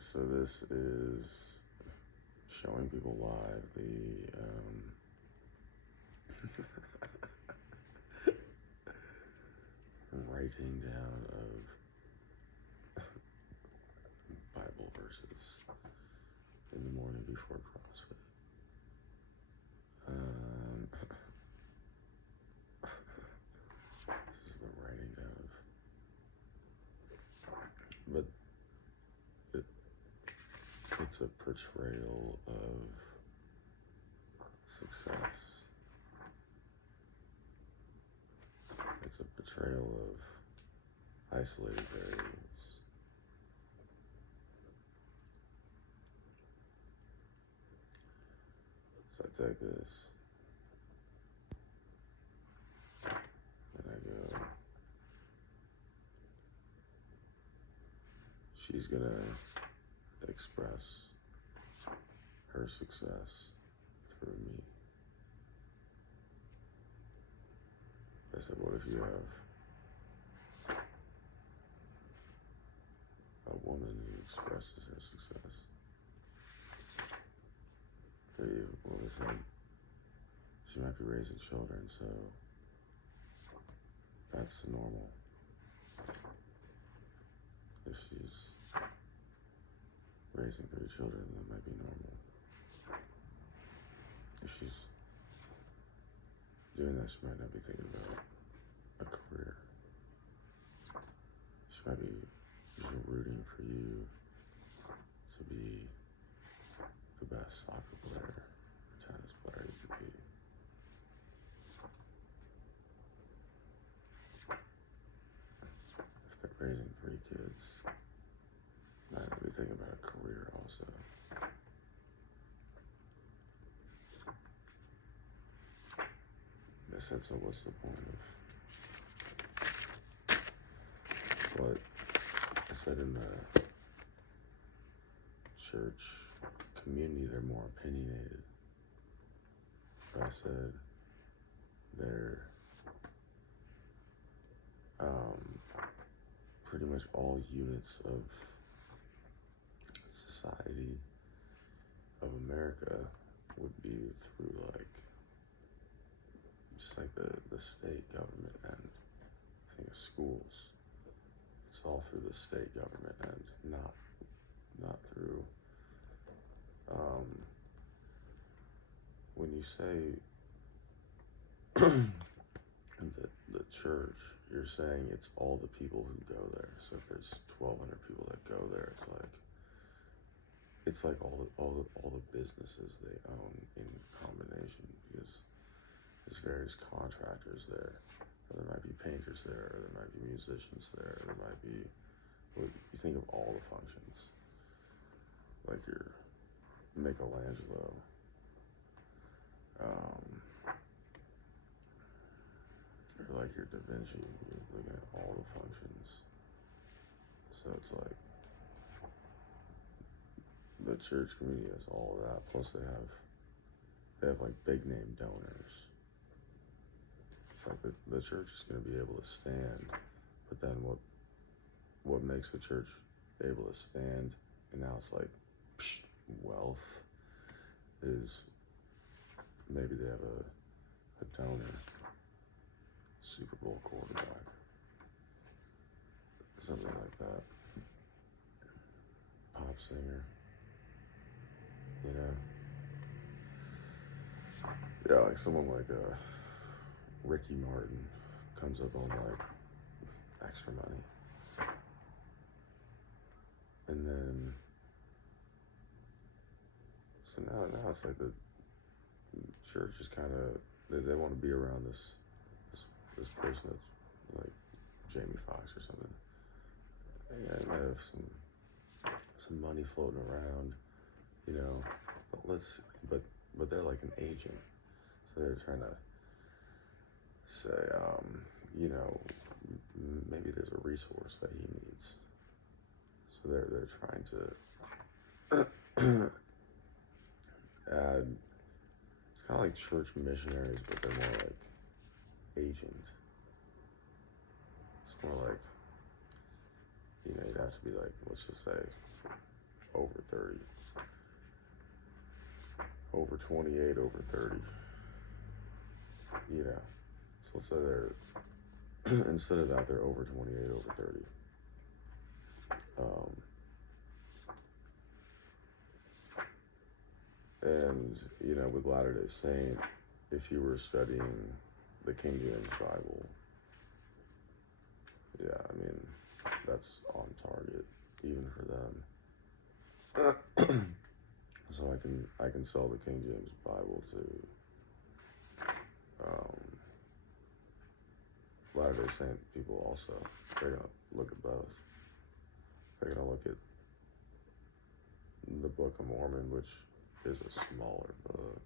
So this is showing people live the writing down of Bible verses in the morning before CrossFit. This is the writing down of, but it's a portrayal of success. It's a portrayal of isolated variables. So I take this and I go, she's gonna express her success through me. I said, what if you have a woman who expresses her success through you? Well, they said she might be raising children, so that's normal. If she's raising 3 children, that might be normal. If she's doing that, she might not be thinking about a career. She might be rooting for you to be the best soccer player or tennis player you could be. If they're raising 3 kids, they might be thinking about a career also. I said, so what's the point of what I said in the church community? They're more opinionated. But I said they're pretty much all units of society of America would be through just like the state government and I think of schools. It's all through the state government and not through when you say the church, you're saying it's all the people who go there. So if there's 1,200 people that go there, it's like all the businesses they own in combination, because there's various contractors there. Or there might be painters there, or there might be musicians there, or there might be, well, you think of all the functions, like your Michelangelo, or like your Da Vinci, you're looking at all the functions. So it's like, the church community has all of that, plus they have like big name donors. It's like the church is going to be able to stand, but then what makes the church able to stand, and now it's like wealth, is maybe they have a donor, Super Bowl quarterback, something like that, pop singer, you know? Yeah, like someone like Ricky Martin comes up on like extra money. And then, so now it's like the church is kind of, they want to be around this person that's like Jamie Foxx or something. Yeah, they might have some money floating around, you know, but they're like an agent. So they're trying to say, you know, maybe there's a resource that he needs. So they're trying to add, it's kind of like church missionaries, but they're more like agent. It's more like, you know, you'd have to be like, let's just say, over 30. Over 28, over 30. You know, so let's say they're, instead of that, they're over 28, over 30. And, you know, with Latter-day Saint, if you were studying the King James Bible, yeah, I mean, that's on target, even for them. So I can sell the King James Bible to Latter-day Saint people also. They're gonna look at both. They're gonna look at the Book of Mormon, which is a smaller book,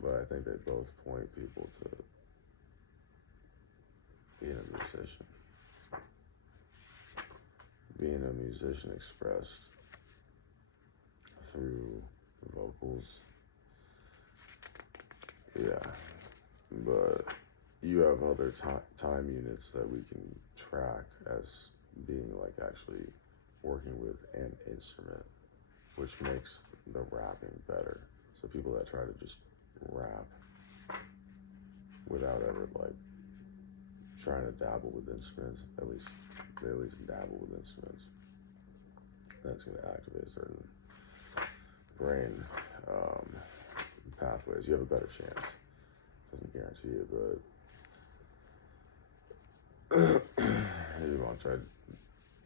but I think they both point people to being a musician. Being a musician expressed through vocals. Yeah, but you have other time units that we can track as being like actually working with an instrument, which makes the rapping better. So people that try to just rap without ever like trying to dabble with instruments, they at least dabble with instruments. That's going to activate certain brain pathways. You have a better chance. Doesn't guarantee it, but you want to try.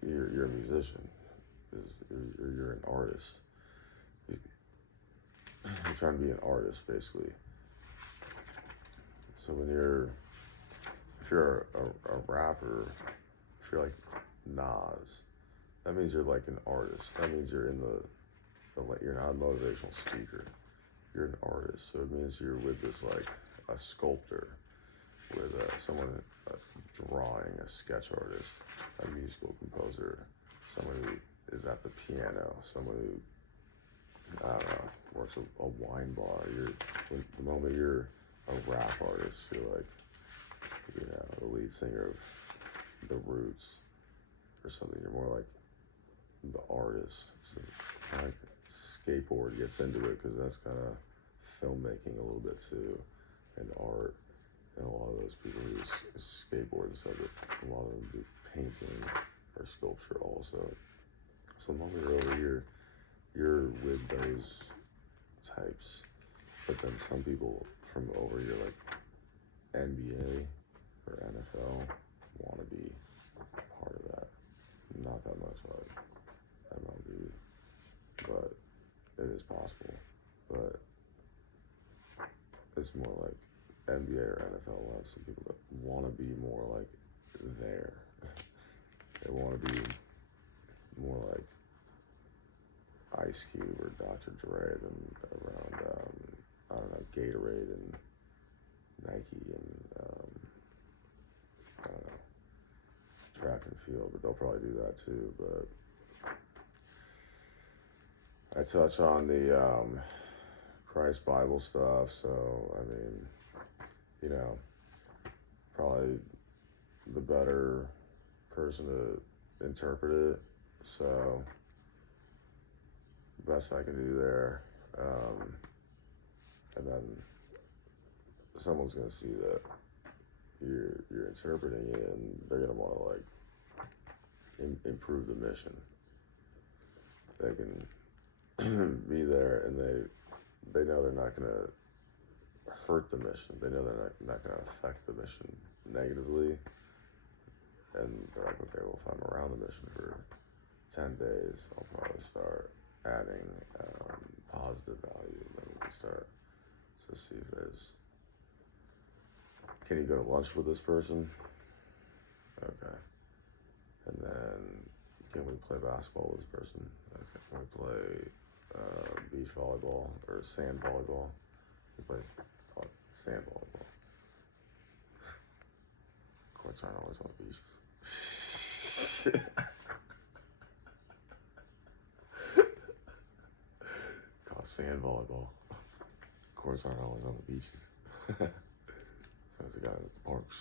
You're a musician. You're an artist. You're trying to be an artist, basically. So if you're a rapper, if you're like Nas, that means you're like an artist. That means you're in you're not a motivational speaker. You're an artist. So it means you're with this like a sculptor, with someone drawing, a sketch artist, a musical composer, someone who is at the piano, someone who, I don't know, works a wine bar. The moment you're a rap artist, you're like, you know, the lead singer of The Roots or something. You're more like the artist. So kind of like skateboard gets into it because that's kind of filmmaking a little bit too, and art. And a lot of those people who skateboard and stuff, a lot of them do painting or sculpture also. So the moment you're over here, you're with those types. But then some people from over here, like NBA or NFL, want to be part of that. Not that much like MLB, but it is possible. But it's more like NBA or NFL wants some people that want to be more like there. They want to be more like Ice Cube or Dr. Dre than around, I don't know, Gatorade and Nike and, I don't know, track and field, but they'll probably do that too. But I touch on the Christ Bible stuff, so I mean, you know, probably the better person to interpret it. So, best I can do there. And then someone's gonna see that you're interpreting it, and they're gonna want to like improve the mission. They can be there, and they know they're not gonna hurt the mission. They know they're not going to affect the mission negatively. And they're like, okay, well, if I'm around the mission for 10 days, I'll probably start adding positive value. And then we can start to see if can you go to lunch with this person? Okay. And then, can we play basketball with this person? Okay. Can we play beach volleyball or sand volleyball? We play sand volleyball. Courts aren't always on the beaches. Call sand volleyball. Courts aren't always on the beaches. There's a guy at the parks.